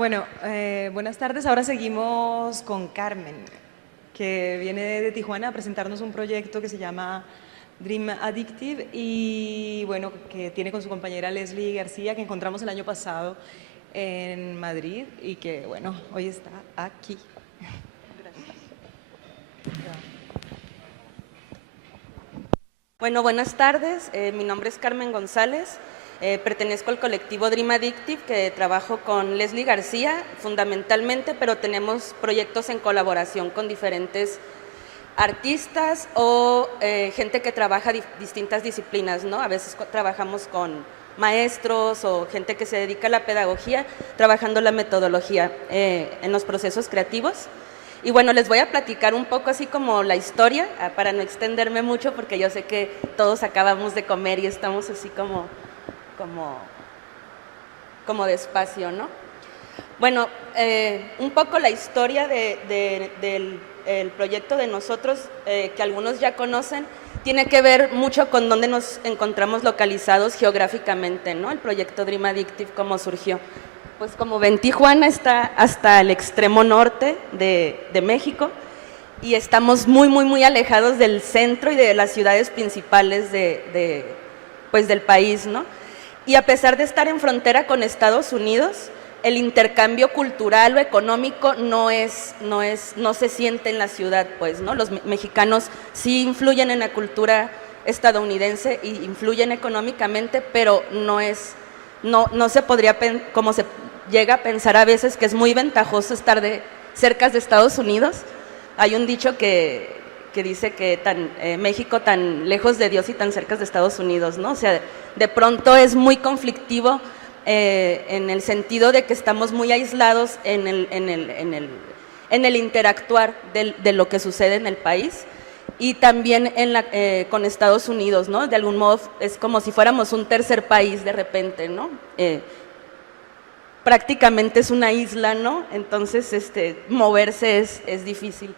Bueno, buenas tardes. Ahora seguimos con Carmen, que viene de Tijuana a presentarnos un proyecto que se llama Dream Addictive y bueno, que tiene con su compañera Leslie García, que encontramos el año pasado en Madrid y que bueno, hoy está aquí. Bueno, buenas tardes. Mi nombre es Carmen González. Pertenezco al colectivo Dream Addictive, que trabajo con Leslie García fundamentalmente, pero tenemos proyectos en colaboración con diferentes artistas o gente que trabaja distintas disciplinas, ¿no? A veces trabajamos con maestros o gente que se dedica a la pedagogía, trabajando la metodología en los procesos creativos. Y bueno, les voy a platicar un poco así como la historia, para no extenderme mucho, porque yo sé que todos acabamos de comer y estamos así como despacio, ¿no? Bueno, un poco la historia del proyecto de nosotros, que algunos ya conocen, tiene que ver mucho con dónde nos encontramos localizados geográficamente, ¿no? El proyecto Dream Addictive, cómo surgió. Pues como ven, Tijuana está hasta el extremo norte de México y estamos muy alejados del centro y de las ciudades principales pues del país, ¿no? Y a pesar de estar en frontera con Estados Unidos, el intercambio cultural o económico no se siente en la ciudad, pues, ¿no? Los mexicanos sí influyen en la cultura estadounidense y influyen económicamente, pero no se podría, como se llega a pensar a veces, que es muy ventajoso estar cerca de Estados Unidos. Hay un dicho que dice que México tan lejos de Dios y tan cerca de Estados Unidos, ¿no? O sea, de pronto es muy conflictivo en el sentido de que estamos muy aislados en el interactuar de lo que sucede en el país y también con Estados Unidos, ¿no? De algún modo es como si fuéramos un tercer país de repente, ¿no? Prácticamente es una isla, ¿no? Entonces moverse es difícil.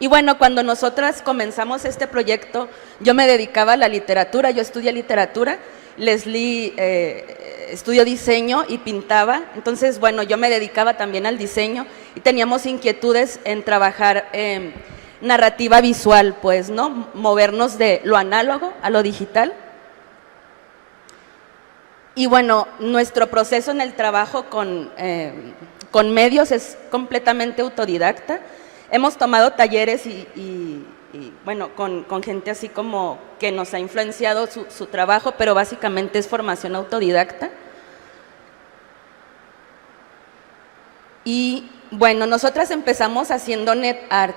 Y bueno, cuando nosotras comenzamos este proyecto, yo me dedicaba a la literatura, yo estudié literatura, Leslie estudió diseño y pintaba, entonces bueno, yo me dedicaba también al diseño y teníamos inquietudes en trabajar narrativa visual, pues, ¿no? Movernos de lo análogo a lo digital. Y bueno, nuestro proceso en el trabajo con medios es completamente autodidacta. Hemos tomado talleres y bueno, con gente así como que nos ha influenciado su trabajo, pero básicamente es formación autodidacta. Y bueno, nosotras empezamos haciendo net art.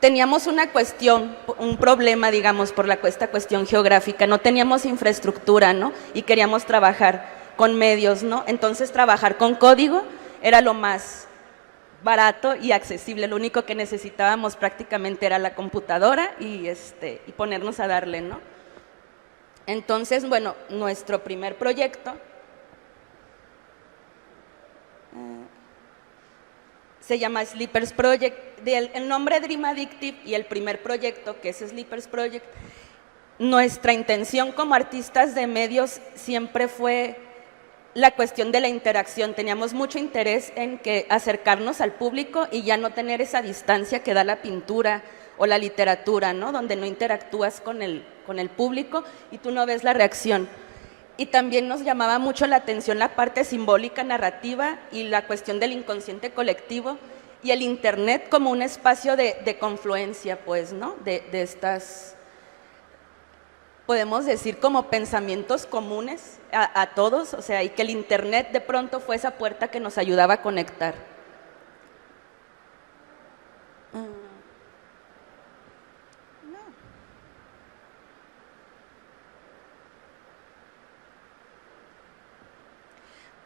Teníamos un problema, digamos, por esta cuestión geográfica, no teníamos infraestructura, ¿no? Y queríamos trabajar con medios, ¿no? Entonces trabajar con código era lo más barato y accesible, lo único que necesitábamos prácticamente era la computadora y ponernos a darle, ¿no? Entonces, bueno, nuestro primer proyecto se llama Sleepers Project. El nombre Dream Addictive y el primer proyecto, que es Sleepers Project, nuestra intención como artistas de medios siempre fue la cuestión de la interacción. Teníamos mucho interés en acercarnos al público y ya no tener esa distancia que da la pintura o la literatura, ¿no? Donde no interactúas con el público y tú no ves la reacción. Y también nos llamaba mucho la atención la parte simbólica, narrativa y la cuestión del inconsciente colectivo y el internet como un espacio de confluencia, pues, ¿no? De estas, podemos decir, como pensamientos comunes a todos, o sea, y que el internet de pronto fue esa puerta que nos ayudaba a conectar.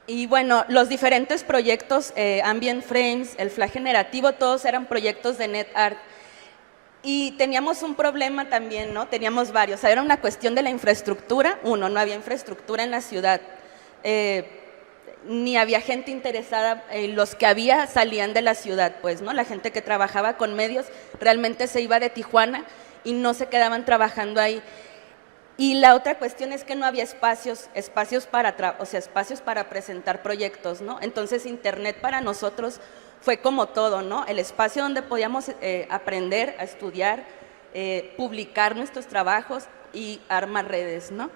Y bueno, los diferentes proyectos, Ambient Frames, el Flash Generativo, todos eran proyectos de net art. Y teníamos un problema también, ¿no? Teníamos varios. O sea, era una cuestión de la infraestructura. Uno, no había infraestructura en la ciudad. Ni había gente interesada. Los que había salían de la ciudad, pues, ¿no? La gente que trabajaba con medios realmente se iba de Tijuana y no se quedaban trabajando ahí. Y la otra cuestión es que no había espacios para presentar proyectos, ¿no? Entonces Internet para nosotros fue como todo, ¿no? El espacio donde podíamos aprender a estudiar, publicar nuestros trabajos y armar redes, ¿no?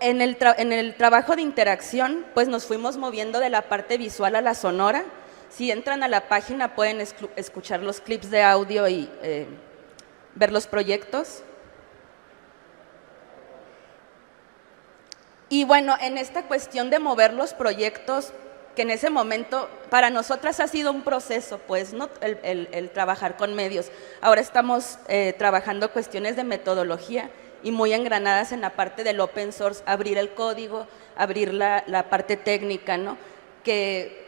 En el trabajo de interacción, pues nos fuimos moviendo de la parte visual a la sonora. Si entran a la página pueden escuchar los clips de audio y ver los proyectos. Y bueno, en esta cuestión de mover los proyectos, que en ese momento para nosotras ha sido un proceso, pues, ¿no? El trabajar con medios. Ahora estamos trabajando cuestiones de metodología y muy engranadas en la parte del open source, abrir el código, abrir la parte técnica, ¿no? Que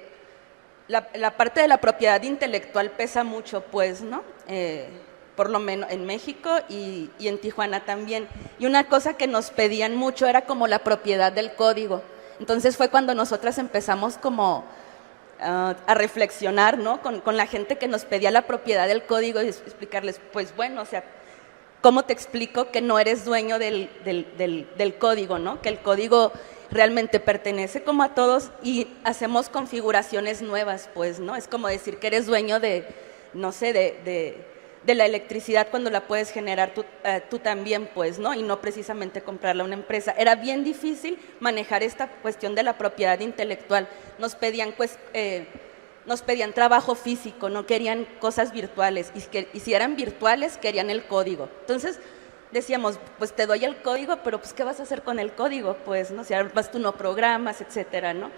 la parte de la propiedad intelectual pesa mucho, pues, ¿no? Por lo menos en México y en Tijuana también. Y una cosa que nos pedían mucho era como la propiedad del código. Entonces fue cuando nosotras empezamos como a reflexionar, ¿no? Con la gente que nos pedía la propiedad del código y explicarles, pues bueno, o sea, ¿cómo te explico que no eres dueño del código, ¿no? Que el código realmente pertenece como a todos y hacemos configuraciones nuevas, pues, ¿no? Es como decir que eres dueño de, no sé, de la electricidad cuando la puedes generar tú también, pues, ¿no? Y no precisamente comprarla a una empresa. Era bien difícil manejar esta cuestión de la propiedad intelectual. Nos pedían trabajo físico, no querían cosas virtuales. Y si eran virtuales, querían el código. Entonces, decíamos, pues te doy el código, pero pues ¿qué vas a hacer con el código? Pues, ¿no? Si además tú no programas, etcétera, ¿no?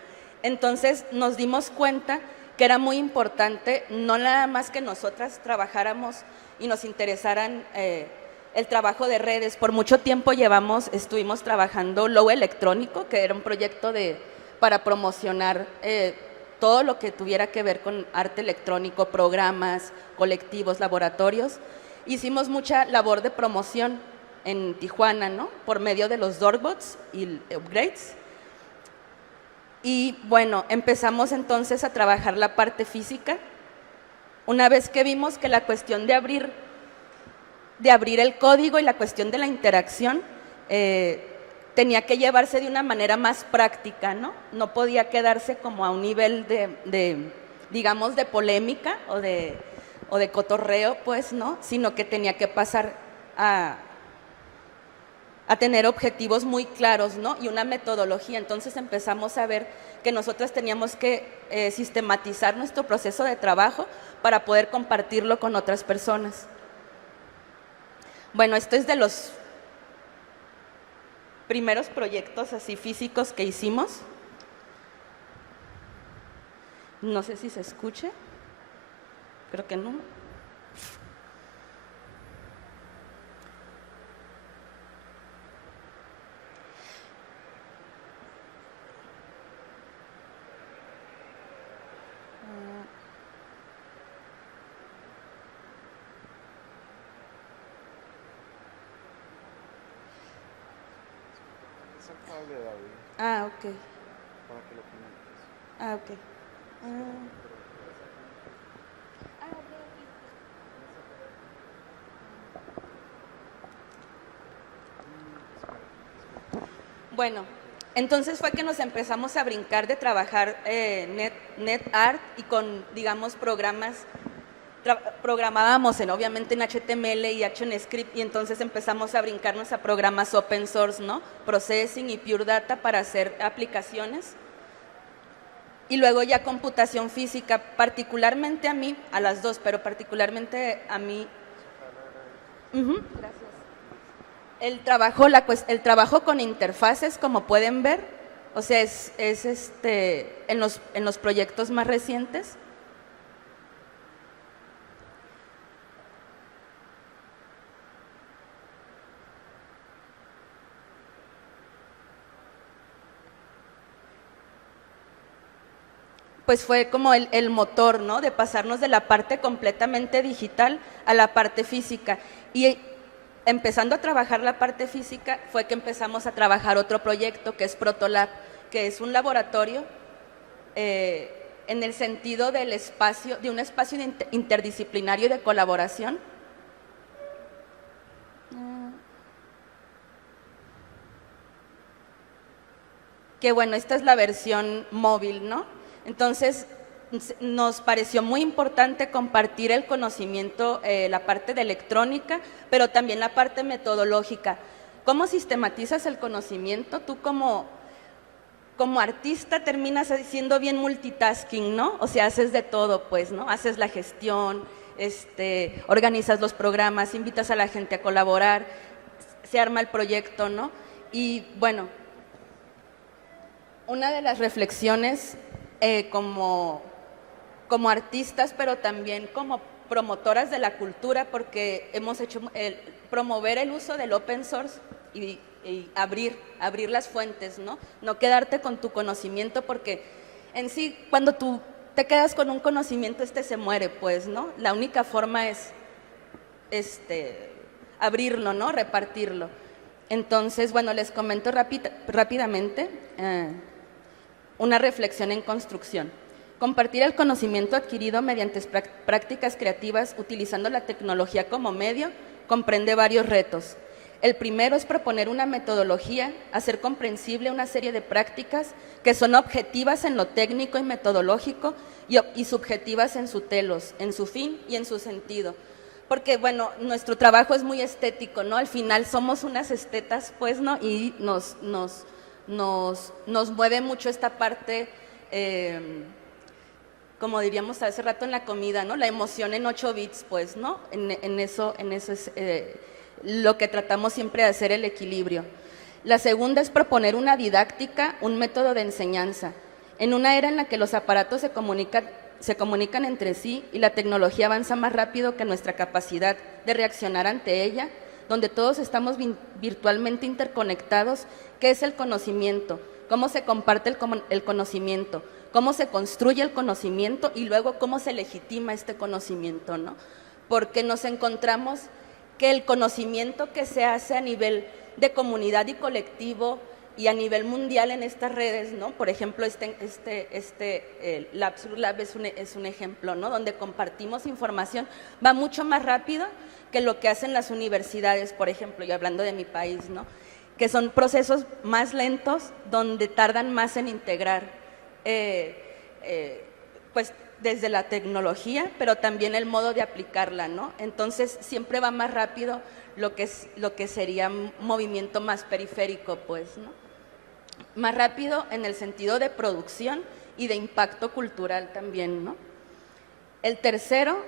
Entonces, nos dimos cuenta que era muy importante, no nada más que nosotras trabajáramos y nos interesaran el trabajo de redes. Por mucho tiempo estuvimos trabajando Low Electrónico, que era un proyecto para promocionar todo lo que tuviera que ver con arte electrónico, programas, colectivos, laboratorios. Hicimos mucha labor de promoción en Tijuana, ¿no? Por medio de los Doorbots y Upgrades. Y bueno, empezamos entonces a trabajar la parte física. Una vez que vimos que la cuestión de abrir el código y la cuestión de la interacción tenía que llevarse de una manera más práctica, ¿no? No podía quedarse como a un nivel digamos, de polémica o de cotorreo, pues, ¿no? Sino que tenía que pasar a tener objetivos muy claros, ¿no? Y una metodología. Entonces empezamos a ver que nosotras teníamos que sistematizar nuestro proceso de trabajo para poder compartirlo con otras personas. Bueno, esto es de los primeros proyectos así físicos que hicimos. No sé si se escuche. Creo que no. Ah, ok. Para que lo conectes. Ah, ok. Bueno, entonces fue que nos empezamos a brincar de trabajar NetArt y con, digamos, programábamos obviamente en HTML y ActionScript y entonces empezamos a brincarnos a programas open source, ¿no? Processing y Pure Data para hacer aplicaciones. Y luego ya computación física, particularmente a mí, a las dos, pero particularmente a mí. Gracias. El trabajo con interfaces, como pueden ver, o sea, es en los proyectos más recientes. Pues fue como el motor, ¿no? De pasarnos de la parte completamente digital a la parte física. Y empezando a trabajar la parte física fue que empezamos a trabajar otro proyecto que es Protolab, que es un laboratorio en el sentido de un espacio interdisciplinario de colaboración. que bueno, esta es la versión móvil, ¿no? Entonces, nos pareció muy importante compartir el conocimiento, la parte de electrónica, pero también la parte metodológica. ¿Cómo sistematizas el conocimiento? Tú como artista terminas siendo bien multitasking, ¿no? O sea, haces de todo, pues, ¿no? Haces la gestión, organizas los programas, invitas a la gente a colaborar, se arma el proyecto, ¿no? Y bueno, una de las reflexiones como artistas, pero también como promotoras de la cultura, porque hemos hecho promover el uso del open source y abrir las fuentes, ¿no? No quedarte con tu conocimiento, porque en sí, cuando tú te quedas con un conocimiento, se muere, pues, ¿no? La única forma es abrirlo, ¿no? Repartirlo. Entonces, bueno, les comento rápidamente una reflexión en construcción. Compartir el conocimiento adquirido mediante prácticas creativas utilizando la tecnología como medio comprende varios retos. El primero es proponer una metodología, hacer comprensible una serie de prácticas que son objetivas en lo técnico y metodológico y subjetivas en su telos, en su fin y en su sentido. Porque, bueno, nuestro trabajo es muy estético, ¿no? Al final somos unas estetas, pues, ¿no? Y nos mueve mucho esta parte, como diríamos hace rato en la comida, ¿no? La emoción en 8 bits, pues, ¿no? En eso es lo que tratamos siempre de hacer, el equilibrio. La segunda es proponer una didáctica, un método de enseñanza. En una era en la que los aparatos se comunican entre sí y la tecnología avanza más rápido que nuestra capacidad de reaccionar ante ella, donde todos estamos virtualmente interconectados, ¿qué es el conocimiento? ¿Cómo se comparte el conocimiento? ¿Cómo se construye el conocimiento? Y luego, ¿cómo se legitima este conocimiento, ¿no? Porque nos encontramos que el conocimiento que se hace a nivel de comunidad y colectivo y a nivel mundial en estas redes, ¿no? Por ejemplo, Lab es un ejemplo, ¿no? Donde compartimos información, va mucho más rápido que lo que hacen las universidades, por ejemplo, y hablando de mi país, ¿no? Que son procesos más lentos, donde tardan más en integrar, pues, desde la tecnología, pero también el modo de aplicarla, ¿no? Entonces, siempre va más rápido lo que sería un movimiento más periférico, pues, ¿no? Más rápido en el sentido de producción y de impacto cultural también, ¿no? El tercero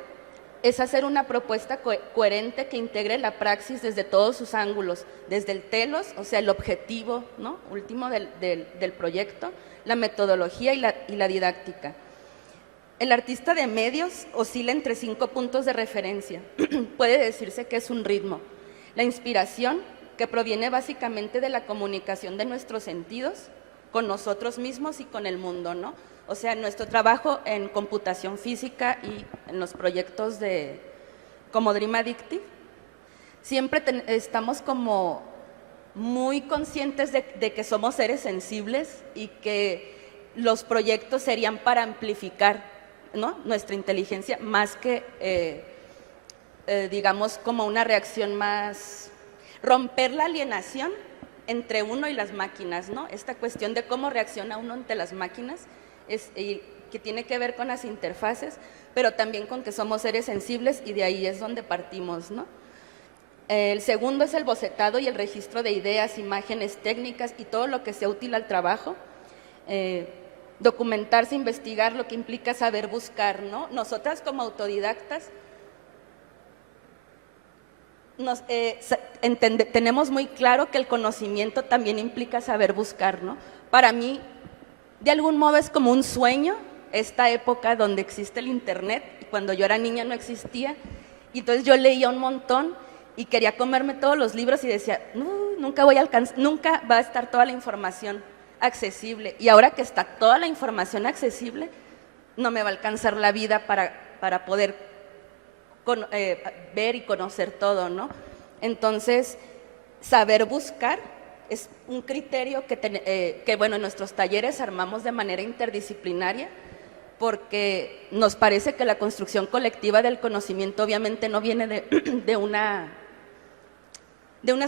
es hacer una propuesta coherente que integre la praxis desde todos sus ángulos, desde el telos, o sea, el objetivo, ¿no? Último del proyecto, la metodología y la didáctica. El artista de medios oscila entre 5 puntos de referencia. Puede decirse que es un ritmo. La inspiración, que proviene básicamente de la comunicación de nuestros sentidos con nosotros mismos y con el mundo, ¿no? O sea, nuestro trabajo en computación física y en los proyectos como Dream Addictive, siempre estamos como muy conscientes de que somos seres sensibles y que los proyectos serían para amplificar, ¿no? Nuestra inteligencia, más que, digamos, como una reacción más, romper la alienación entre uno y las máquinas, ¿no? Esta cuestión de cómo reacciona uno ante las máquinas, que tiene que ver con las interfaces, pero también con que somos seres sensibles, y de ahí es donde partimos, ¿no? El segundo es el bocetado y el registro de ideas, imágenes, técnicas y todo lo que sea útil al trabajo. Documentarse, investigar, lo que implica saber buscar, ¿no? Nosotras como autodidactas tenemos muy claro que el conocimiento también implica saber buscar, ¿no? Para mí, de algún modo es como un sueño, esta época donde existe el internet, y cuando yo era niña no existía, y entonces yo leía un montón y quería comerme todos los libros y decía, nunca voy a alcanzar, nunca va a estar toda la información accesible, y ahora que está toda la información accesible, no me va a alcanzar la vida para poder ver y conocer todo, ¿no? Entonces, saber buscar es un criterio que bueno, en nuestros talleres armamos de manera interdisciplinaria, porque nos parece que la construcción colectiva del conocimiento obviamente no viene de una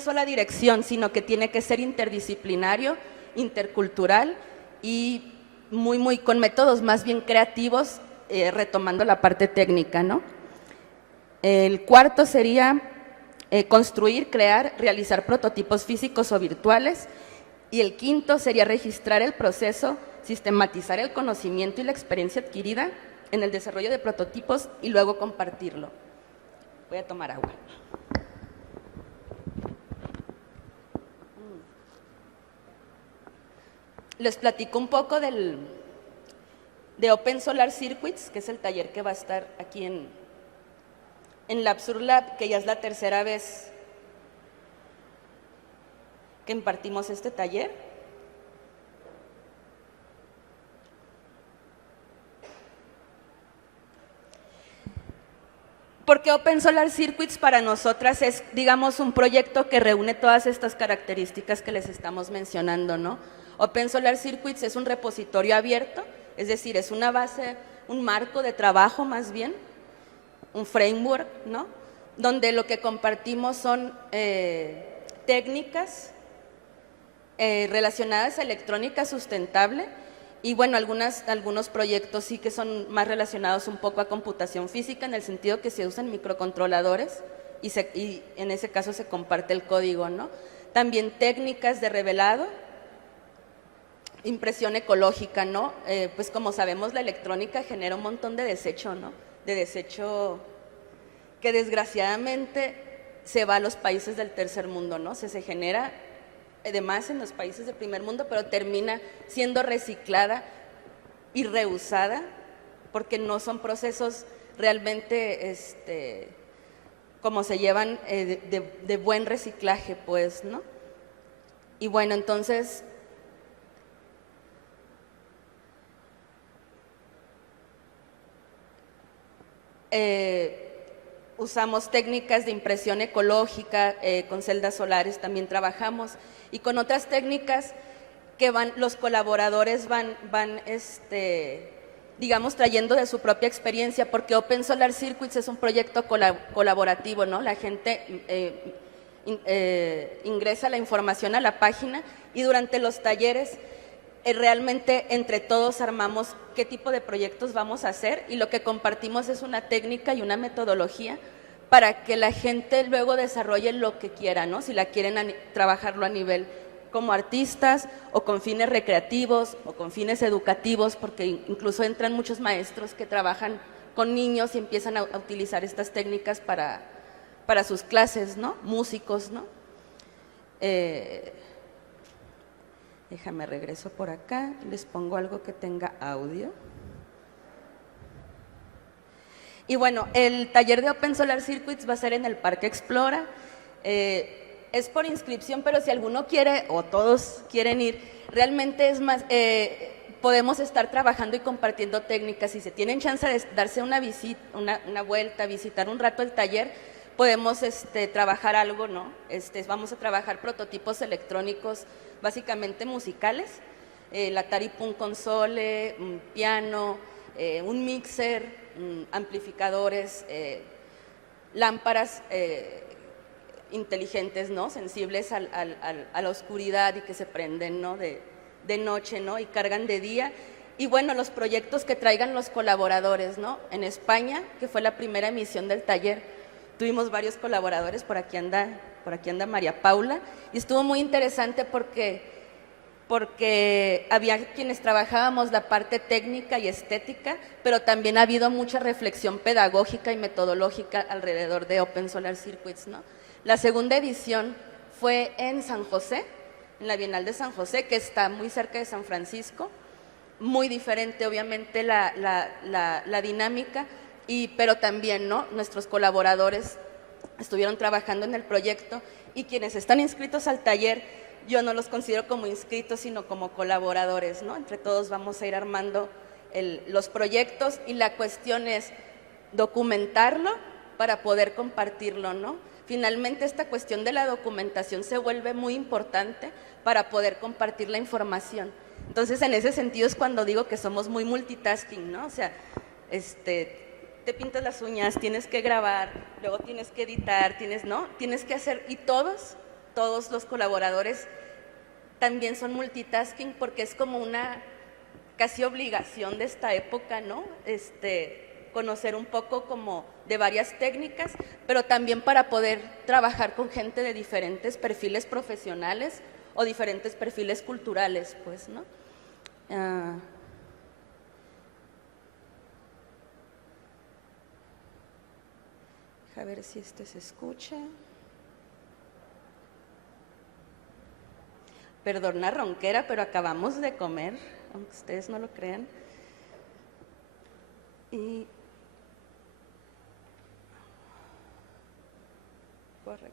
sola dirección, sino que tiene que ser interdisciplinario intercultural y muy con métodos más bien creativos, retomando la parte técnica, ¿no? El cuarto sería construir, crear, realizar prototipos físicos o virtuales. Y el quinto sería registrar el proceso, sistematizar el conocimiento y la experiencia adquirida en el desarrollo de prototipos y luego compartirlo. Voy a tomar agua. Les platico un poco de Open Solar Circuits, que es el taller que va a estar aquí en Labsur Lab, que ya es la tercera vez que impartimos este taller. Porque Open Solar Circuits para nosotras es, digamos, un proyecto que reúne todas estas características que les estamos mencionando, ¿no? Open Solar Circuits es un repositorio abierto, es decir, es una base, un marco de trabajo más bien, un framework, ¿no? Donde lo que compartimos son técnicas relacionadas a electrónica sustentable y bueno, algunos proyectos sí que son más relacionados un poco a computación física en el sentido que se usan microcontroladores y en ese caso se comparte el código, ¿no? También técnicas de revelado, impresión ecológica, ¿no? Pues como sabemos la electrónica genera un montón de desecho, ¿no? De desecho que desgraciadamente se va a los países del tercer mundo, ¿no? Se genera además en los países del primer mundo, pero termina siendo reciclada y reusada porque no son procesos realmente como se llevan de buen reciclaje, pues, ¿no? Y bueno, entonces usamos técnicas de impresión ecológica, con celdas solares también trabajamos y con otras técnicas que los colaboradores van digamos, trayendo de su propia experiencia, porque Open Solar Circuits es un proyecto colaborativo, ¿no? La gente ingresa la información a la página y durante los talleres realmente entre todos armamos qué tipo de proyectos vamos a hacer y lo que compartimos es una técnica y una metodología para que la gente luego desarrolle lo que quiera, ¿no? Si la quieren trabajarlo a nivel como artistas o con fines recreativos o con fines educativos, porque incluso entran muchos maestros que trabajan con niños y empiezan a utilizar estas técnicas para sus clases, ¿no? Músicos, ¿no? Déjame regreso por acá, les pongo algo que tenga audio. Y bueno, el taller de Open Solar Circuits va a ser en el Parque Explora. Es por inscripción, pero si alguno quiere o todos quieren ir, realmente es más, podemos estar trabajando y compartiendo técnicas. Si se tienen chance de darse una visita, una vuelta, visitar un rato el taller, podemos trabajar algo, ¿no? Vamos a trabajar prototipos electrónicos, básicamente musicales, la Atari Punk Console, un piano, un mixer, amplificadores, lámparas inteligentes, ¿no? Sensibles a la oscuridad y que se prenden, ¿no? de noche, ¿no? Y cargan de día. Y bueno, los proyectos que traigan los colaboradores, ¿no? En España, que fue la primera emisión del taller, tuvimos varios colaboradores, por aquí anda María Paula, y estuvo muy interesante porque había quienes trabajábamos la parte técnica y estética, pero también ha habido mucha reflexión pedagógica y metodológica alrededor de Open Solar Circuits, ¿no? La segunda edición fue en San José, en la Bienal de San José, que está muy cerca de San Francisco, muy diferente obviamente la dinámica, pero también, ¿no? Nuestros colaboradores estuvieron trabajando en el proyecto y quienes están inscritos al taller, yo no los considero como inscritos, sino como colaboradores, ¿no? Entre todos vamos a ir armando los proyectos y la cuestión es documentarlo para poder compartirlo, ¿no? Finalmente esta cuestión de la documentación se vuelve muy importante para poder compartir la información. Entonces en ese sentido es cuando digo que somos muy multitasking, ¿no? O sea, te pintas las uñas, tienes que grabar, luego tienes que editar, ¿no? Tienes que hacer, y todos los colaboradores también son multitasking porque es como una casi obligación de esta época, ¿no? Conocer un poco como de varias técnicas, pero también para poder trabajar con gente de diferentes perfiles profesionales o diferentes perfiles culturales, pues, ¿no? A ver si se escucha. Perdón la ronquera, pero acabamos de comer, aunque ustedes no lo crean. Y corre.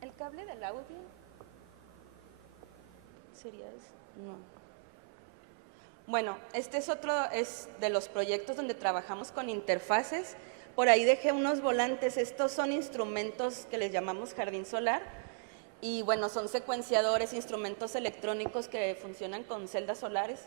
¿El cable del audio? ¿Sería eso? No. Bueno, este es otro de los proyectos donde trabajamos con interfaces. Por ahí dejé unos volantes. Estos son instrumentos que les llamamos jardín solar. Y bueno, son secuenciadores, instrumentos electrónicos que funcionan con celdas solares.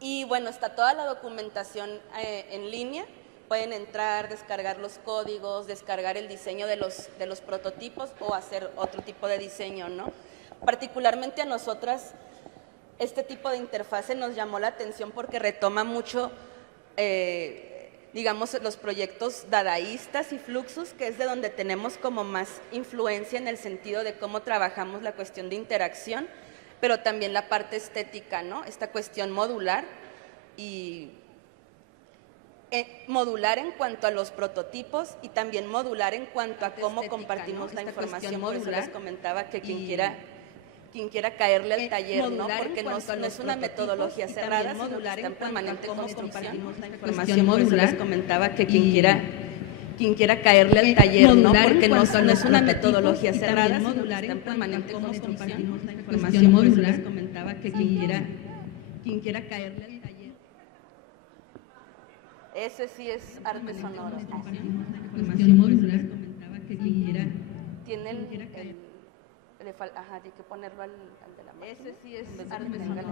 Y bueno, está toda la documentación en línea. Pueden entrar, descargar los códigos, descargar el diseño de los prototipos o hacer otro tipo de diseño, ¿no? Particularmente a nosotras, este tipo de interfase nos llamó la atención porque retoma mucho, digamos, los proyectos dadaístas y Fluxus, que es de donde tenemos como más influencia en el sentido de cómo trabajamos la cuestión de interacción, pero también la parte estética, ¿no? Esta cuestión modular y modular en cuanto a los prototipos y también modular en cuanto a cómo compartimos la información. Por eso les comentaba que quien quiera caerle al taller, ¿no? Porque no es una metodología cerrada, sino que está en permanente construcción. Por eso les comentaba que quien quiera caerle al taller, ¿no? Porque no es una metodología cerrada, sino que está en permanente construcción. Por eso les comentaba que quien quiera caerle al taller. Ese sí es arte sonoro. Tiene hay que ponerlo al de la máquina. Ese sí es arte sonoro.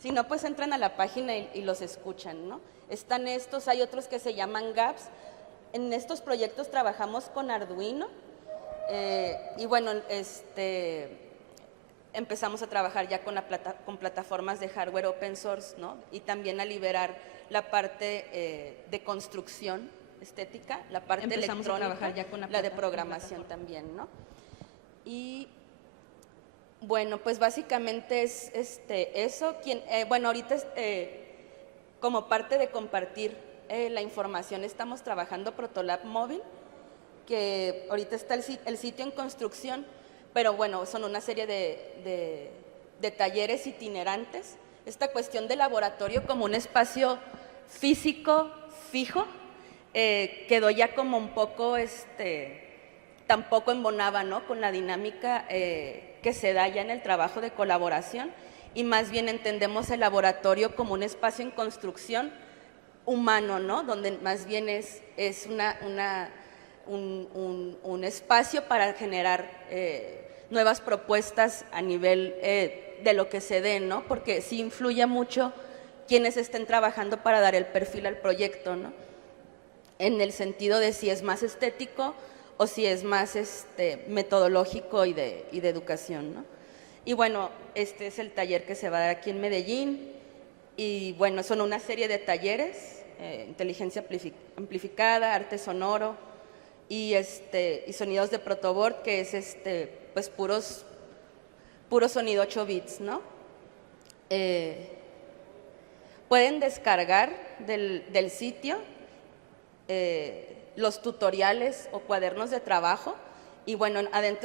Si no, pues entran a la página y los escuchan, ¿no? Están estos, hay otros que se llaman GAPS. En estos proyectos trabajamos con Arduino y bueno, empezamos a trabajar ya con plataformas de hardware open source, ¿no? Y también a liberar la parte de construcción estética, la parte electrónica, a trabajar ya con la de programación también, ¿no? Y bueno, pues básicamente es eso. Bueno, ahorita como parte de compartir la información estamos trabajando Protolab Móvil, que ahorita está el sitio en construcción, pero bueno, son una serie de talleres itinerantes. Esta cuestión de laboratorio como un espacio físico fijo quedó ya como un poco, tampoco embonaba, ¿no? Con la dinámica que se da ya en el trabajo de colaboración, y más bien entendemos el laboratorio como un espacio en construcción humano, ¿no? Donde más bien es un espacio para generar nuevas propuestas a nivel de lo que se dé, ¿no? Porque sí influye mucho quienes estén trabajando para dar el perfil al proyecto, ¿no? En el sentido de si es más estético o si es más metodológico y de educación, ¿no? Y bueno, este es el taller que se va a dar aquí en Medellín, y bueno, son una serie de talleres, inteligencia amplificada, arte sonoro y sonidos de protoboard, que es pues puro sonido 8 bits, ¿no? Pueden descargar del sitio los tutoriales o cuadernos de trabajo, y bueno,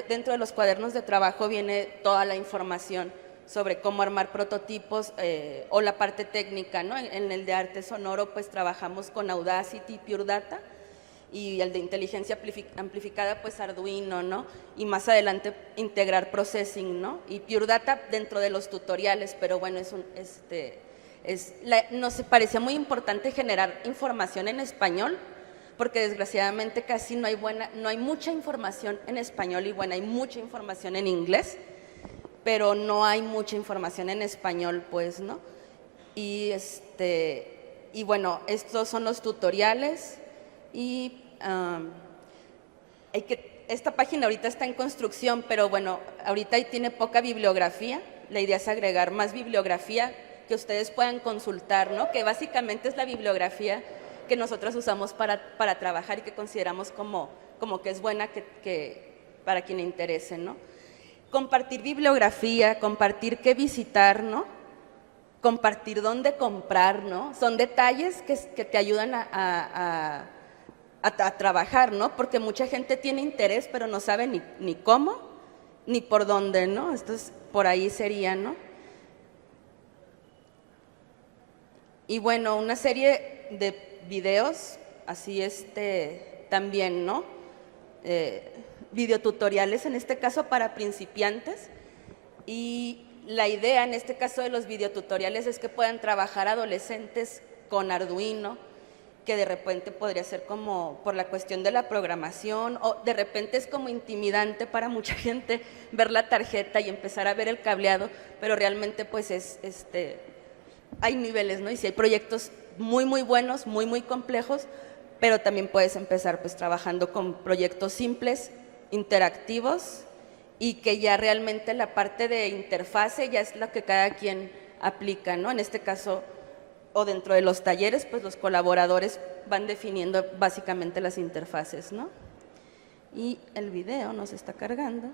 dentro de los cuadernos de trabajo viene toda la información sobre cómo armar prototipos o la parte técnica, ¿no? En el de arte sonoro pues trabajamos con Audacity, Pure Data, y el de inteligencia amplificada pues Arduino, ¿no? Y más adelante integrar processing, ¿no? Y Pure Data dentro de los tutoriales, pero bueno, Nos parecía muy importante generar información en español, porque desgraciadamente casi no hay mucha información en español y bueno, hay mucha información en inglés, pero no hay mucha información en español, pues, ¿no? Y bueno, estos son los tutoriales y esta página ahorita está en construcción, pero bueno, ahorita tiene poca bibliografía. La idea es agregar más bibliografía que ustedes puedan consultar, ¿no? Que básicamente es la bibliografía que nosotros usamos para trabajar y que consideramos como que es buena para quien le interese, ¿no? Compartir bibliografía, compartir qué visitar, ¿no? Compartir dónde comprar, ¿no? Son detalles que te ayudan a trabajar, ¿no? Porque mucha gente tiene interés, pero no sabe ni cómo, ni por dónde, ¿no? Entonces, por ahí sería, ¿no? Y bueno, una serie de videos, así también, ¿no? Videotutoriales, en este caso para principiantes, y la idea en este caso de los videotutoriales es que puedan trabajar adolescentes con Arduino, que de repente podría ser como por la cuestión de la programación, o de repente es como intimidante para mucha gente ver la tarjeta y empezar a ver el cableado, pero realmente pues hay niveles, ¿no? Y si hay proyectos muy, muy buenos, muy, muy complejos, pero también puedes empezar pues trabajando con proyectos simples, interactivos, y que ya realmente la parte de interfase ya es lo que cada quien aplica, ¿no? En este caso, o dentro de los talleres, pues los colaboradores van definiendo básicamente las interfaces, ¿no? Y el video nos está cargando.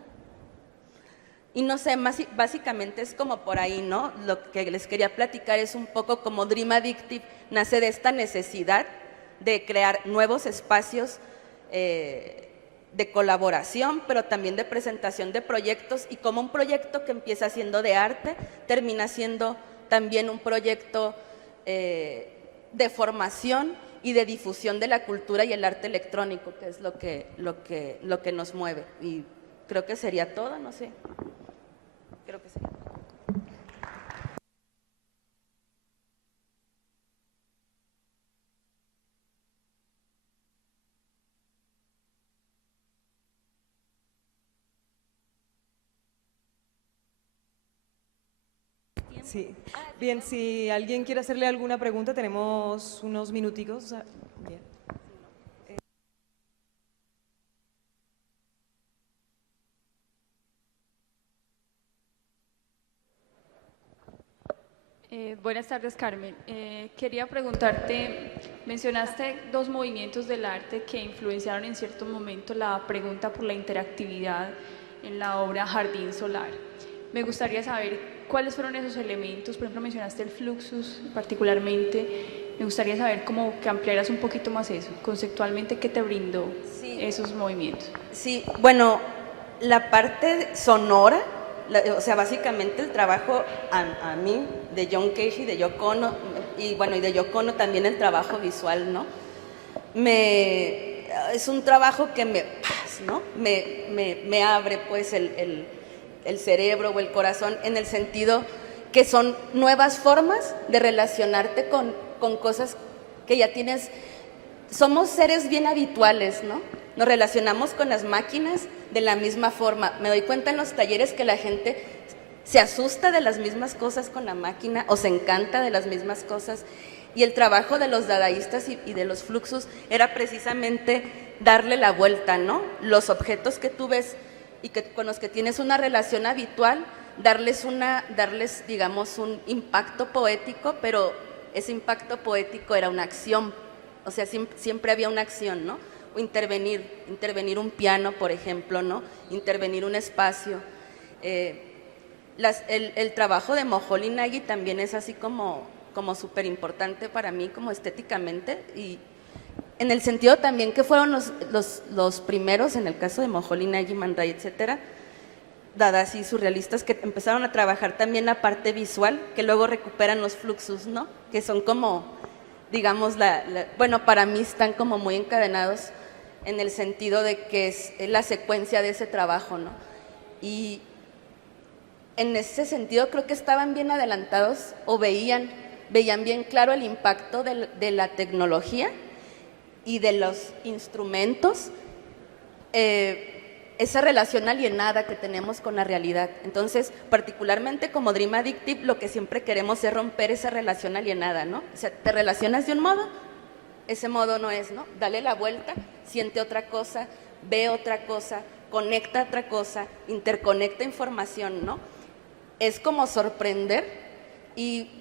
Y no sé, básicamente es como por ahí, ¿no? Lo que les quería platicar es un poco como Dream Addictive nace de esta necesidad de crear nuevos espacios de colaboración, pero también de presentación de proyectos, y como un proyecto que empieza siendo de arte, termina siendo también un proyecto de formación y de difusión de la cultura y el arte electrónico, que es lo que nos mueve. Y creo que sería todo, no sé. Creo que sería todo. Sí. Bien, si alguien quiere hacerle alguna pregunta, tenemos unos minuticos. Bien. Buenas tardes, Carmen. Quería preguntarte, mencionaste dos movimientos del arte que influenciaron en cierto momento la pregunta por la interactividad en la obra Jardín Solar. Me gustaría saber cuáles fueron esos elementos. Por ejemplo, mencionaste el Fluxus particularmente. Me gustaría saber cómo que ampliaras un poquito más eso, conceptualmente, ¿qué te brindó esos movimientos? Sí, bueno, la parte sonora, o sea, básicamente el trabajo a mí, de John Cage y de Yoko Ono, y bueno, y de Yoko Ono también el trabajo visual, ¿no? Es un trabajo que ¿no? me abre pues el cerebro o el corazón, en el sentido que son nuevas formas de relacionarte con cosas que ya tienes. Somos seres bien habituales, ¿no? Nos relacionamos con las máquinas de la misma forma. Me doy cuenta en los talleres que la gente se asusta de las mismas cosas con la máquina o se encanta de las mismas cosas. Y el trabajo de los dadaístas y de los Fluxus era precisamente darle la vuelta, ¿no? Los objetos que tú ves y con los que tienes una relación habitual, darles, digamos, un impacto poético, pero ese impacto poético era una acción, o sea, siempre había una acción, ¿no? O intervenir un piano, por ejemplo, ¿no? Intervenir un espacio. El trabajo de Moholy Nagy también es así como súper importante para mí, como estéticamente, y en el sentido también que fueron los primeros, en el caso de Moholy Nagy, Man Ray, etcétera, dadas y surrealistas, que empezaron a trabajar también la parte visual, que luego recuperan los Fluxus, ¿no? Que son como, digamos, bueno, para mí están como muy encadenados en el sentido de que es la secuencia de ese trabajo, ¿no? Y en ese sentido creo que estaban bien adelantados o veían veían bien claro el impacto de la tecnología y de los instrumentos, esa relación alienada que tenemos con la realidad. Entonces, particularmente como Dream Addictive, lo que siempre queremos es romper esa relación alienada, ¿no? O sea, te relacionas de un modo, ese modo no es, ¿no? Dale la vuelta, siente otra cosa, ve otra cosa, conecta otra cosa, interconecta información, ¿no? Es como sorprender. Y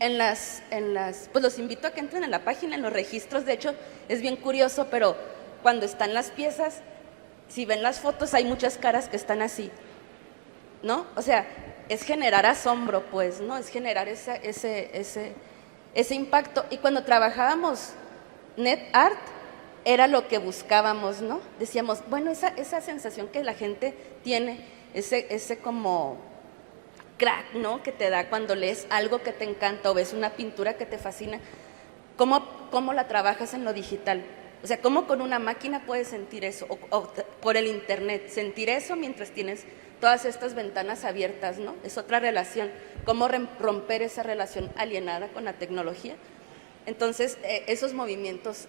pues los invito a que entren en la página, en los registros. De hecho, es bien curioso, pero cuando están las piezas, si ven las fotos, hay muchas caras que están así, ¿no? O sea, es generar asombro, pues, ¿no? Es generar ese impacto. Y cuando trabajábamos NetArt, era lo que buscábamos, ¿no? Decíamos, bueno, esa sensación que la gente tiene, ese como crack, ¿no? Que te da cuando lees algo que te encanta o ves una pintura que te fascina, ¿cómo la trabajas en lo digital? O sea, ¿cómo con una máquina puedes sentir eso? O por el internet, sentir eso mientras tienes todas estas ventanas abiertas, ¿no? Es otra relación. ¿Cómo romper esa relación alienada con la tecnología? Entonces, esos movimientos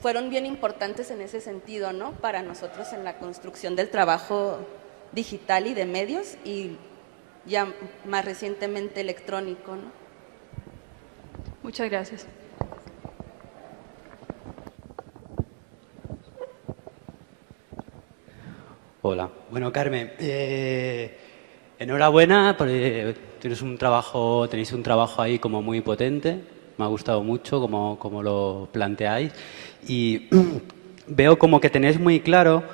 fueron bien importantes en ese sentido, ¿no? Para nosotros en la construcción del trabajo digital y de medios, y ya más recientemente electrónico, ¿no? Muchas gracias. Hola. Bueno, Carmen, enhorabuena, porque tenéis un trabajo ahí como muy potente. Me ha gustado mucho como lo planteáis. Y veo como que tenéis muy claro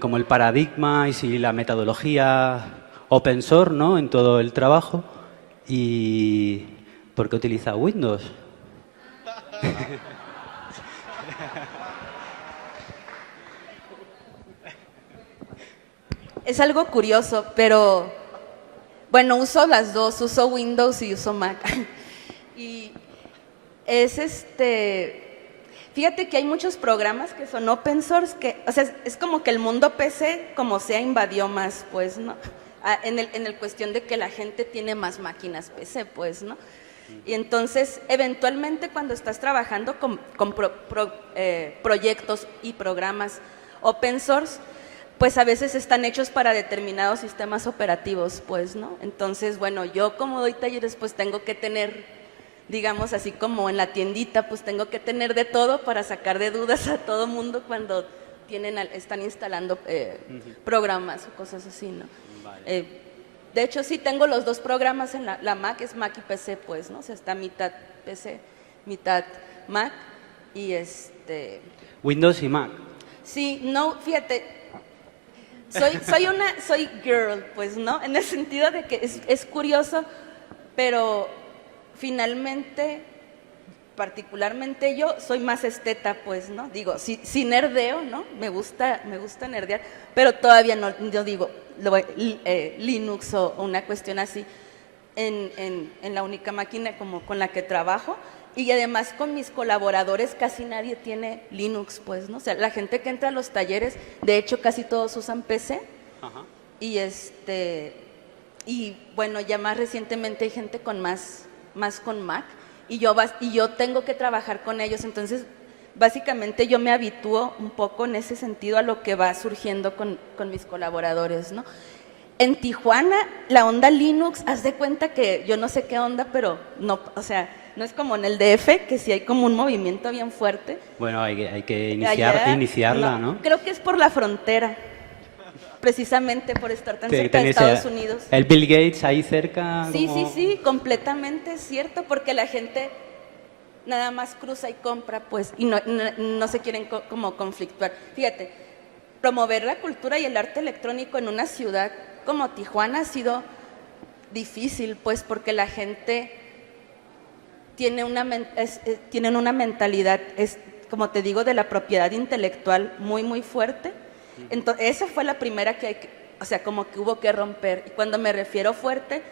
como el paradigma y si la metodología open source, ¿no? En todo el trabajo. ¿Y por qué utiliza Windows? Es algo curioso, pero bueno, uso las dos, uso Windows y uso Mac. Y fíjate que hay muchos programas que son open source, o sea, es como que el mundo PC, como sea, invadió más, pues, ¿no? En el cuestión de que la gente tiene más máquinas PC, pues, ¿no? Y entonces, eventualmente, cuando estás trabajando con proyectos y programas open source, pues a veces están hechos para determinados sistemas operativos, pues, ¿no? Entonces, bueno, yo como doy talleres, pues tengo que tener, digamos, así como en la tiendita, pues tengo que tener de todo para sacar de dudas a todo mundo cuando están instalando programas o cosas así, ¿no? Vale. De hecho, sí tengo los dos programas en la Mac, es Mac y PC, pues, ¿no? O sea, está mitad PC, mitad Mac y Windows y Mac. Sí, no, fíjate, soy girl, pues, ¿no? En el sentido de que es curioso, pero finalmente, particularmente yo, soy más esteta, pues, ¿no? Digo, sí nerdeo, ¿no? Me gusta nerdear, pero todavía no, yo digo, Linux o una cuestión así en la única máquina como con la que trabajo. Y además con mis colaboradores casi nadie tiene Linux, pues, ¿no? O sea, la gente que entra a los talleres, de hecho casi todos usan PC. Ajá. Y bueno, ya más recientemente hay gente con más con Mac y yo tengo que trabajar con ellos, entonces básicamente yo me habitúo un poco en ese sentido a lo que va surgiendo con mis colaboradores, ¿no? En Tijuana, la onda Linux, haz de cuenta que yo no sé qué onda, pero no, o sea, no es como en el DF, que sí hay como un movimiento bien fuerte. Bueno, hay que iniciarla, ¿no? Creo que es por la frontera, precisamente por estar tan cerca de Estados Unidos. ¿El Bill Gates ahí cerca? Sí, completamente es cierto, porque la gente nada más cruza y compra, pues, y no se quieren como conflictuar. Fíjate, promover la cultura y el arte electrónico en una ciudad como Tijuana ha sido difícil, pues, porque la gente tienen una mentalidad, como te digo, de la propiedad intelectual muy, muy fuerte. Entonces, esa fue la primera o sea, como que hubo que romper. Y cuando me refiero fuerte,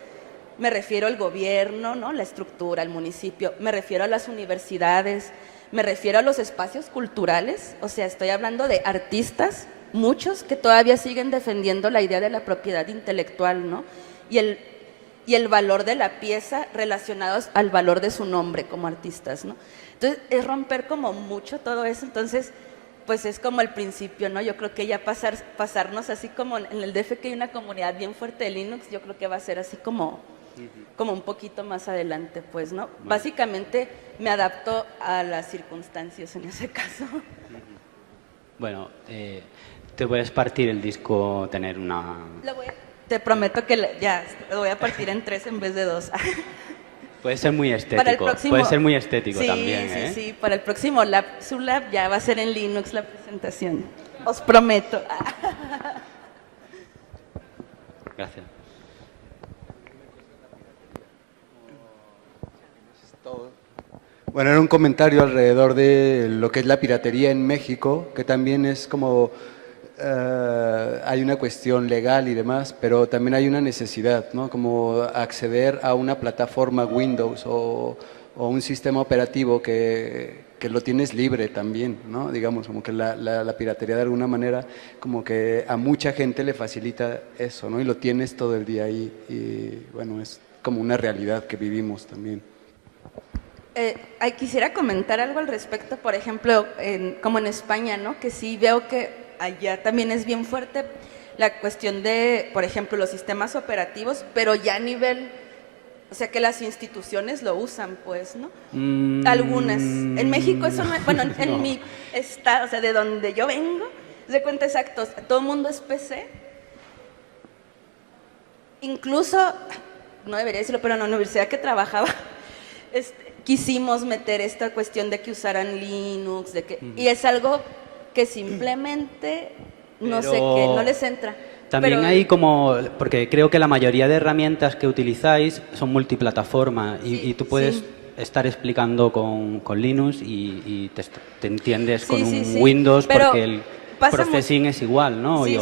me refiero al gobierno, ¿no? La estructura, el municipio, me refiero a las universidades, me refiero a los espacios culturales, o sea, estoy hablando de artistas, muchos que todavía siguen defendiendo la idea de la propiedad intelectual, ¿no? Y y el valor de la pieza relacionados al valor de su nombre como artistas, ¿no? Entonces, es romper como mucho todo eso. Entonces, pues es como el principio, ¿no? Yo creo que ya pasarnos así como en el DF, que hay una comunidad bien fuerte de Linux, yo creo que va a ser así como un poquito más adelante, pues, ¿no? Básicamente me adapto a las circunstancias en ese caso. Bueno, te puedes partir el disco, tener una... Te prometo que ya lo voy a partir en 3 en vez de 2. Puede ser muy Para el estético, próximo, puede ser muy estético sí, también, ¿eh? Sí, para el próximo Zulab ya va a ser en Linux la presentación. Os prometo. Gracias. Bueno, era un comentario alrededor de lo que es la piratería en México, que también es como, hay una cuestión legal y demás, pero también hay una necesidad, ¿no? Como acceder a una plataforma Windows o un sistema operativo que lo tienes libre también, ¿no? Digamos, como que la piratería de alguna manera, como que a mucha gente le facilita eso, ¿no? Y lo tienes todo el día ahí y bueno, es como una realidad que vivimos también. Quisiera comentar algo al respecto, por ejemplo, como en España, ¿no? Que sí veo que allá también es bien fuerte la cuestión de, por ejemplo, los sistemas operativos, pero ya a nivel, o sea, que las instituciones lo usan, pues, ¿no? Algunas. En México eso no es, bueno, en No. mi estado, o sea, de donde yo vengo, de cuenta exacto, todo el mundo es PC. Incluso, no debería decirlo, pero en la universidad que trabajaba, quisimos meter esta cuestión de que usaran Linux, y es algo que simplemente no sé qué, no les entra. También Pero, hay como, porque creo que la mayoría de herramientas que utilizáis son multiplataforma y tú puedes sí. estar explicando con Linux y te entiendes con un Sí. Windows Pero porque el pasa processing es igual, ¿no? Sí,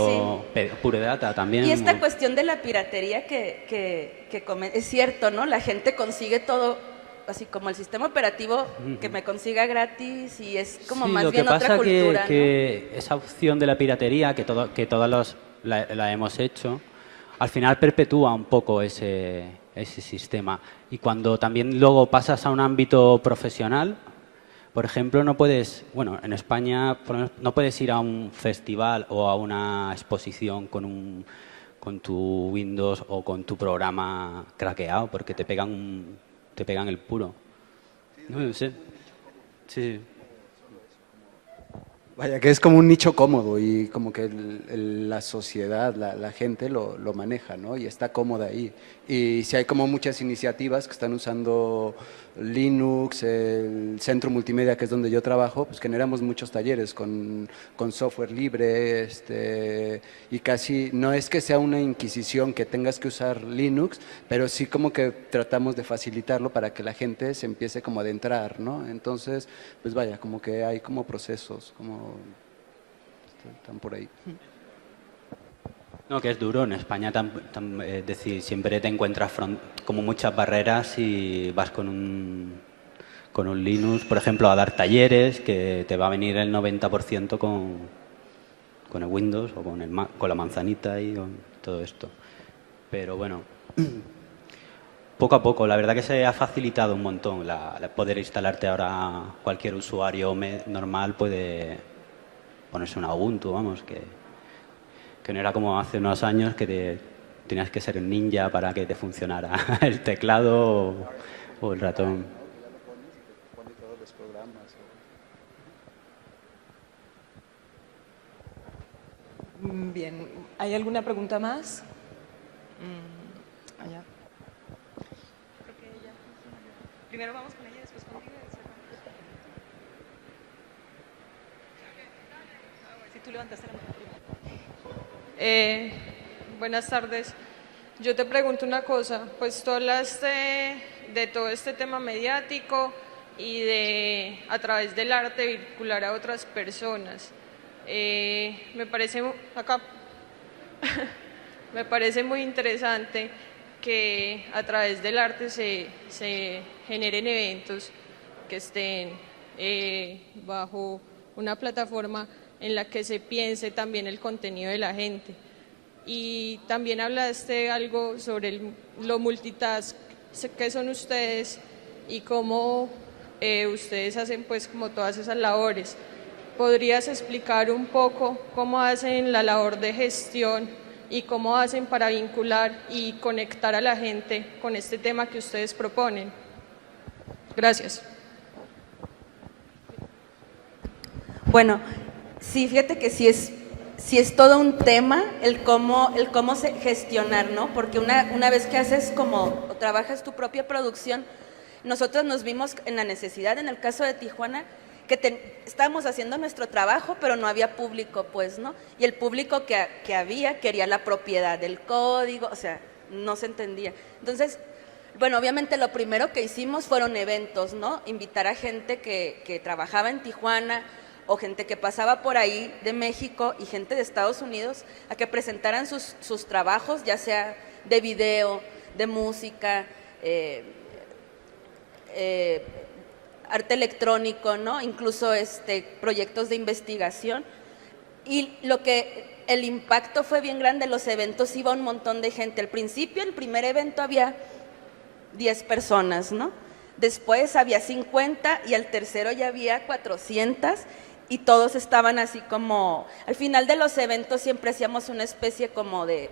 Pure Data también. Y esta cuestión de la piratería que es cierto, ¿no? La gente consigue todo, así como el sistema operativo que me consiga gratis, y es como Sí, más lo bien que pasa otra cultura, que esa opción de la piratería, que todas la hemos hecho, al final perpetúa un poco ese sistema. Y cuando también luego pasas a un ámbito profesional, por ejemplo, no puedes, bueno, en España no puedes ir a un festival o a una exposición con tu Windows o con tu programa craqueado porque te pegan el puro. No sé. Sí. Vaya, que es como un nicho cómodo y como que la sociedad, la gente lo maneja, ¿no? Y está cómoda ahí. Y si hay como muchas iniciativas que están usando Linux, el centro multimedia, que es donde yo trabajo, pues generamos muchos talleres con software libre, y casi no es que sea una inquisición que tengas que usar Linux, pero sí como que tratamos de facilitarlo para que la gente se empiece como a adentrar, ¿no? Entonces, pues vaya, como que hay como procesos, como están por ahí. No, que es duro. En España es decir, siempre te encuentras como muchas barreras y vas con un Linux, por ejemplo, a dar talleres, que te va a venir el 90% con el Windows o con el con la manzanita y con todo esto. Pero bueno, poco a poco, la verdad que se ha facilitado un montón poder instalarte ahora. Cualquier usuario normal puede ponerse una Ubuntu, vamos, que no era como hace unos años que tenías que ser un ninja para que te funcionara el teclado o el ratón. Bien, ¿hay alguna pregunta más? Allá. Primero vamos con ella, después contigo. Si tú levantaste la mano primero. Buenas tardes. Yo te pregunto una cosa, pues tú hablaste de todo este tema mediático y de a través del arte vincular a otras personas. Me parece acá me parece muy interesante que a través del arte se generen eventos que estén bajo una plataforma en la que se piense también el contenido de la gente. y también hablaste algo sobre lo multitask, qué son ustedes y cómo ustedes hacen pues como todas esas labores. ¿Podrías explicar un poco cómo hacen la labor de gestión y cómo hacen para vincular y conectar a la gente con este tema que ustedes proponen? Gracias. Bueno, sí, fíjate que sí es todo un tema el cómo gestionar, ¿no? Porque una vez que haces como, o trabajas tu propia producción, nosotros nos vimos en la necesidad, en el caso de Tijuana, que estábamos haciendo nuestro trabajo, pero no había público, pues, ¿no? Y el público que había quería la propiedad del código, o sea, no se entendía. Entonces, bueno, obviamente lo primero que hicimos fueron eventos, ¿no? Invitar a gente que trabajaba en Tijuana, o gente que pasaba por ahí de México y gente de Estados Unidos a que presentaran sus trabajos, ya sea de video, de música, arte electrónico, ¿no? Incluso proyectos de investigación. Y el impacto fue bien grande, los eventos iba un montón de gente. Al principio, el primer evento había 10 personas, ¿no? Después había 50 y al tercero ya había 400 y todos estaban así como, al final de los eventos siempre hacíamos una especie como de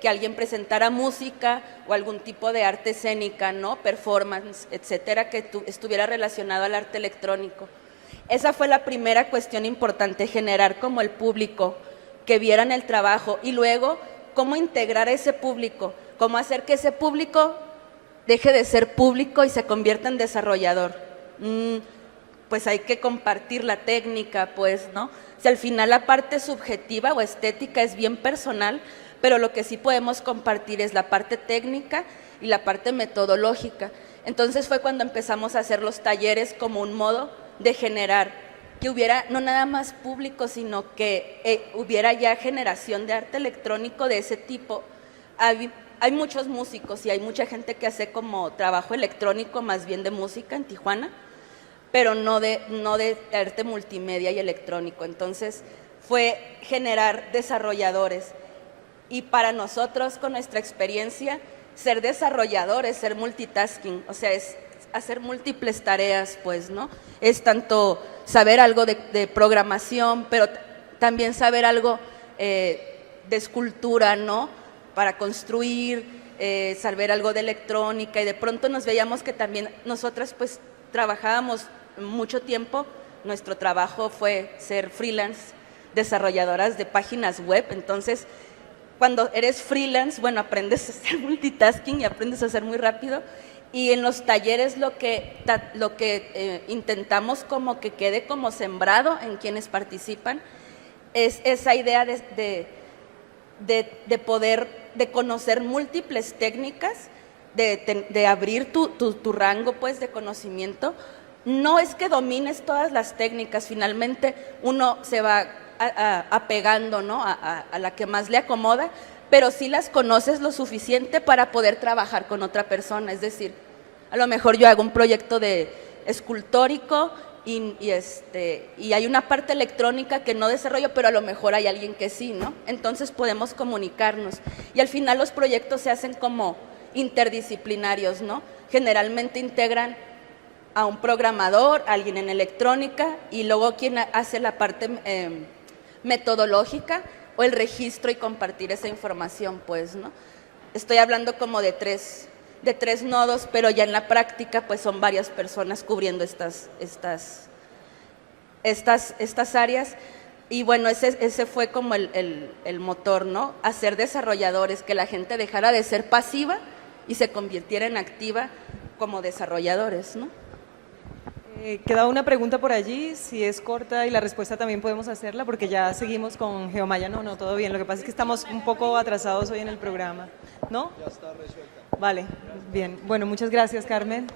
que alguien presentara música o algún tipo de arte escénica, ¿no? Performance, etcétera, que estuviera relacionado al arte electrónico. Esa fue la primera cuestión importante, generar como el público, que vieran el trabajo y luego cómo integrar a ese público, cómo hacer que ese público deje de ser público y se convierta en desarrollador. Pues hay que compartir la técnica, pues, ¿no? Si al final la parte subjetiva o estética es bien personal, pero lo que sí podemos compartir es la parte técnica y la parte metodológica. Entonces fue cuando empezamos a hacer los talleres como un modo de generar, que hubiera no nada más público, sino que hubiera ya generación de arte electrónico de ese tipo. Hay muchos músicos y hay mucha gente que hace como trabajo electrónico, más bien de música en Tijuana, pero no de arte multimedia y electrónico. Entonces fue generar desarrolladores y para nosotros con nuestra experiencia ser desarrolladores, ser multitasking, o sea, es hacer múltiples tareas, pues, ¿no? Es tanto saber algo de programación, pero también saber algo de escultura, ¿no? Para construir, saber algo de electrónica y de pronto nos veíamos que también nosotras pues trabajábamos mucho tiempo, nuestro trabajo fue ser freelance, desarrolladoras de páginas web, entonces cuando eres freelance, bueno, aprendes a hacer multitasking y aprendes a hacer muy rápido y en los talleres lo que intentamos como que quede como sembrado en quienes participan es esa idea de poder, de conocer múltiples técnicas, de abrir tu rango pues de conocimiento. No es que domines todas las técnicas, finalmente uno se va apegando, ¿no? a la que más le acomoda, pero sí las conoces lo suficiente para poder trabajar con otra persona. Es decir, a lo mejor yo hago un proyecto de escultórico y hay una parte electrónica que no desarrollo, pero a lo mejor hay alguien que sí, ¿no? Entonces podemos comunicarnos y al final los proyectos se hacen como interdisciplinarios, ¿no? Generalmente integran a un programador, alguien en electrónica y luego quien hace la parte metodológica o el registro y compartir esa información, pues, ¿no? Estoy hablando como de tres nodos, pero ya en la práctica pues son varias personas cubriendo estas áreas y bueno, ese fue como el motor, ¿no? Hacer desarrolladores, que la gente dejara de ser pasiva y se convirtiera en activa como desarrolladores, ¿no? Queda una pregunta por allí, si es corta y la respuesta también podemos hacerla porque ya seguimos con Geomaya. No, todo bien, lo que pasa es que estamos un poco atrasados hoy en el programa, ¿no? Ya está resuelta. Vale, bien. Bueno, muchas gracias, Carmen.